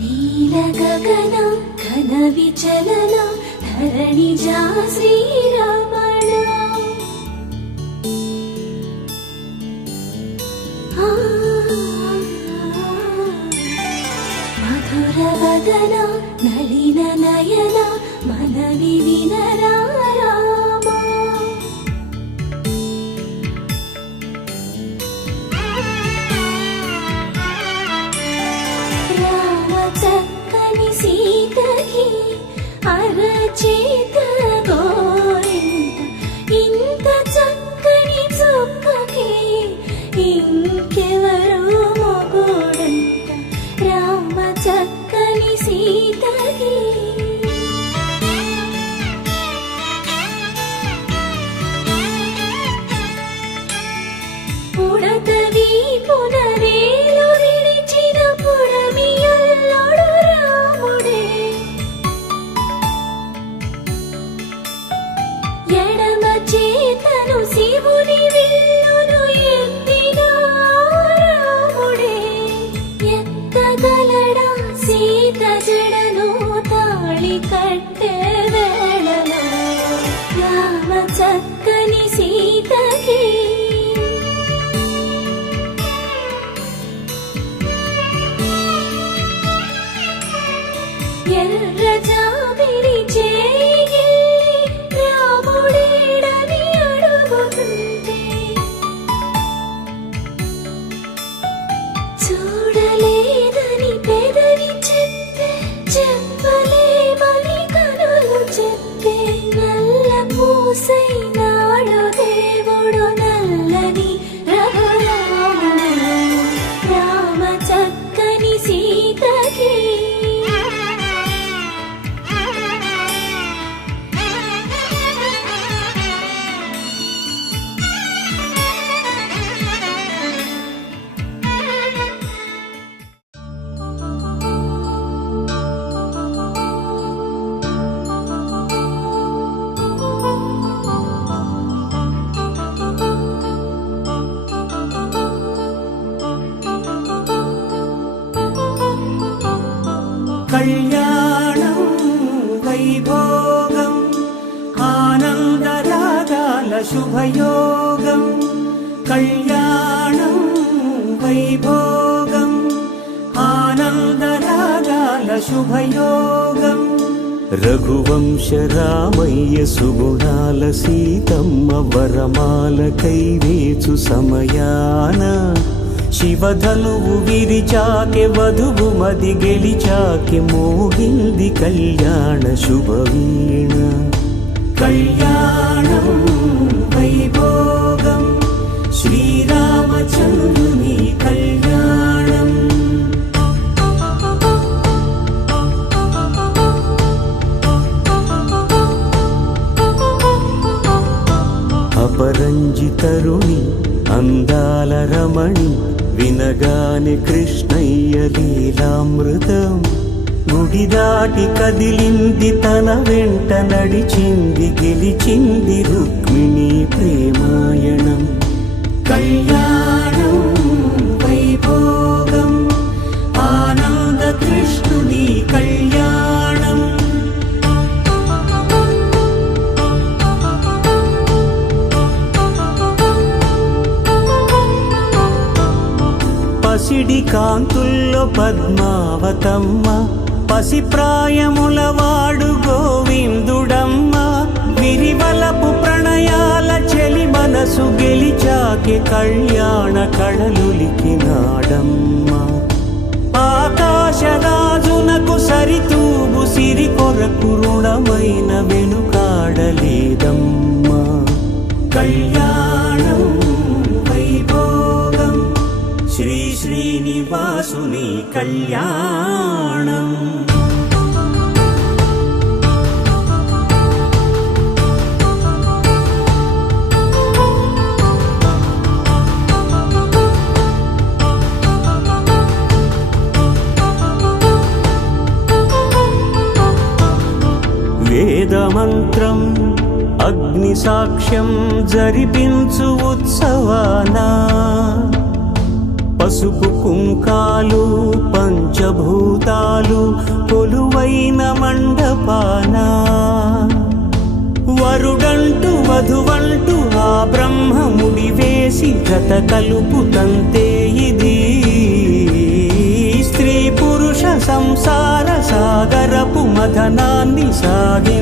నీల గగన ఘన విచలన ధరణిజా శ్రీరమణ మధుర వదన నళిన నయన మనవి వినరా అరచేత గోరింట ఇంత చక్కని చుక్కకి ఇంకెవరు మొగుడంట రామ చక్కని సీతకి పుడతవి పునరేలు విడిచిన పుడమియల్లోడు రాముడే ఎడమ చేతను శివుని విల్లును ఎత్తిన రాముడే ఎత్తగలడా సీత జడను తాళి కట్టే వేళలో రామ చక్కని సీతకి ఎర్ర జాబిలి చేయి రాముడేడని అడుగుతుంటే చూడలేదని పెదవి చెప్పే చెప్పలేమని కనులు చెప్పే నల్ల పూసైనాడు దేవుడు నల్లని రఘురాముడు రామ చక్కని సీతకి కళ్యాణం వైభోగం ఆనందరాగాల శుభయోగం కళ్యాణం వైభోగం ఆనందరాగాల శుభయోగం రఘువంశ రామయ్య సుగుణాల సీతమ్మ వరమాల కైవేచు సమయాన శివధనువు విరిచాకె వధువు మది గెలిచాకె మోగింది కళ్యాణ శుభవీణ కళ్యాణం వైభోగం శ్రీరామచంద్రుని కళ్యాణం అపరంజి తరుణి అందాల రమణి వినగానే కృష్ణయ్య లీలామృతం గుడి దాటి కదిలింది తన వెంట నడిచింది గెలిచింది రుక్మిణి ప్రేమాయణం కళ్యాణం వైభోగం ఆనంద కృష్ణుని కళ్యాణం పసిడి కాంతుల్లో పద్మావతమ్మ పసిప్రాయముల వాడు గోవిందుడమ్మ విరివలపు ప్రణయాల చెలి మనసు గెలిచాకే కళ్యాణ కళలులికినాడమ్మ ఆకాశరాజునకు సరితూగు సిరి కొరకు రుణమైన వెనుకాడలేదమ్మా కళ్యాణం వైభోగం శ్రీ శ్రీనివాసుని కళ్యాణం వేదమంత్రం అగ్ని సాక్ష్యం జరిపించు ఉత్సవాన పసుపు కుంకాలు పంచభూతాలు కొలువైన మండపాన వరుడంటూ వధువంటూ ఆ బ్రహ్మముడి వేసి జత కలుపుతంతే ఇది స్త్రీ పురుష సంసార సాగరపు మథనాన్ని సాగి